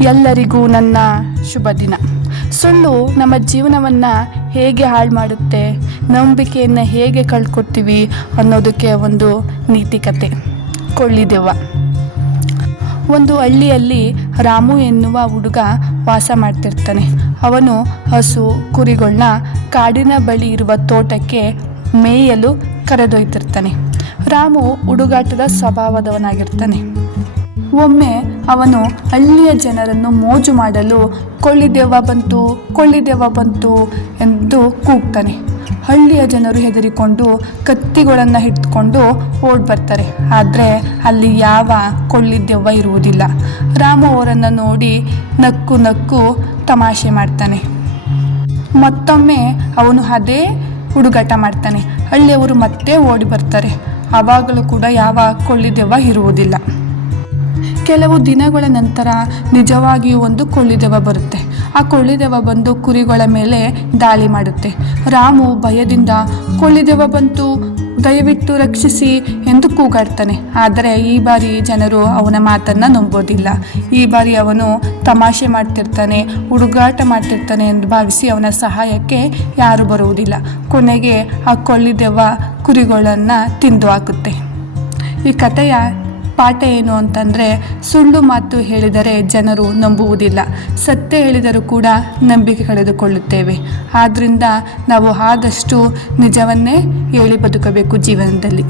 ಎಲ್ಲರಿಗೂ ನನ್ನ ಶುಭ ದಿನ. ಸುಳ್ಳು ನಮ್ಮ ಜೀವನವನ್ನು ಹೇಗೆ ಹಾಳು ಮಾಡುತ್ತೆ, ನಂಬಿಕೆಯನ್ನು ಹೇಗೆ ಕಳ್ಕೊಳ್ತೀವಿ ಅನ್ನೋದಕ್ಕೆ ಒಂದು ನೀತಿಕತೆ. ಕೊಳ್ಳಿದೆವ್ವ. ಒಂದು ಹಳ್ಳಿಯಲ್ಲಿ ರಾಮು ಎನ್ನುವ ಹುಡುಗ ವಾಸ ಮಾಡ್ತಿರ್ತಾನೆ. ಅವನು ಹಸು ಕುರಿಗಳನ್ನ ಕಾಡಿನ ಬಳಿ ಇರುವ ತೋಟಕ್ಕೆ ಮೇಯಲು ಕರೆದೊಯ್ತಿರ್ತಾನೆ. ರಾಮು ಹುಡುಗಾಟದ ಸ್ವಭಾವದವನಾಗಿರ್ತಾನೆ. ಒಮ್ಮೆ ಅವನು ಹಳ್ಳಿಯ ಜನರನ್ನು ಮೋಜು ಮಾಡಲು ಕೊಳ್ಳಿದೆವ್ವ ಬಂತು, ಕೊಳ್ಳಿದೆವ್ವ ಬಂತು ಎಂದು ಕೂಗ್ತಾನೆ. ಹಳ್ಳಿಯ ಜನರು ಹೆದರಿಕೊಂಡು ಕತ್ತಿಗಳನ್ನು ಹಿಡಿದುಕೊಂಡು ಓಡಿ ಬರ್ತಾರೆ. ಆದರೆ ಅಲ್ಲಿ ಯಾವ ಕೊಳ್ಳಿದೆವ್ವ ಇರುವುದಿಲ್ಲ. ರಾಮು ಅವರನ್ನು ನೋಡಿ ನಕ್ಕು ನಕ್ಕು ತಮಾಷೆ ಮಾಡ್ತಾನೆ. ಮತ್ತೊಮ್ಮೆ ಅವನು ಅದೇ ಹುಡುಗಾಟ ಮಾಡ್ತಾನೆ. ಹಳ್ಳಿಯವರು ಮತ್ತೆ ಓಡಿ ಬರ್ತಾರೆ. ಆವಾಗಲೂ ಕೂಡ ಯಾವ ಕೊಳ್ಳಿದೆವ್ವ ಇರುವುದಿಲ್ಲ. ಕೆಲವು ದಿನಗಳ ನಂತರ ನಿಜವಾಗಿಯೂ ಒಂದು ಕೊಳ್ಳಿದೆವ್ವ ಬರುತ್ತೆ. ಆ ಕೊಳ್ಳಿದೆವ್ವ ಬಂದು ಕುರಿಗಳ ಮೇಲೆ ದಾಳಿ ಮಾಡುತ್ತೆ. ರಾಮು ಭಯದಿಂದ ಕೊಳ್ಳಿದೆವ್ವ ಬಂತು, ದಯವಿಟ್ಟು ರಕ್ಷಿಸಿ ಎಂದು ಕೂಗಾಡ್ತಾನೆ. ಆದರೆ ಈ ಬಾರಿ ಜನರು ಅವನ ಮಾತನ್ನು ನಂಬೋದಿಲ್ಲ. ಈ ಬಾರಿ ಅವನು ತಮಾಷೆ ಮಾಡ್ತಿರ್ತಾನೆ, ಹುಡುಗಾಟ ಮಾಡ್ತಿರ್ತಾನೆ ಎಂದು ಭಾವಿಸಿ ಅವನ ಸಹಾಯಕ್ಕೆ ಯಾರೂ ಬರುವುದಿಲ್ಲ. ಕೊನೆಗೆ ಆ ಕೊಳ್ಳಿದೆವ್ವ ಕುರಿಗಳನ್ನು ತಿಂದು ಹಾಕುತ್ತೆ. ಈ ಕಥೆಯ ಪಾಠ ಏನು ಅಂತಂದರೆ, ಸುಳ್ಳು ಮಾತು ಹೇಳಿದರೆ ಜನರು ನಂಬುವುದಿಲ್ಲ, ಸತ್ಯ ಹೇಳಿದರೂ ಕೂಡ ನಂಬಿಕೆ ಕಳೆದುಕೊಳ್ಳುತ್ತೇವೆ. ಆದ್ದರಿಂದ ನಾವು ಆದಷ್ಟು ನಿಜವನ್ನೇ ಹೇಳಿ ಬದುಕಬೇಕು ಜೀವನದಲ್ಲಿ.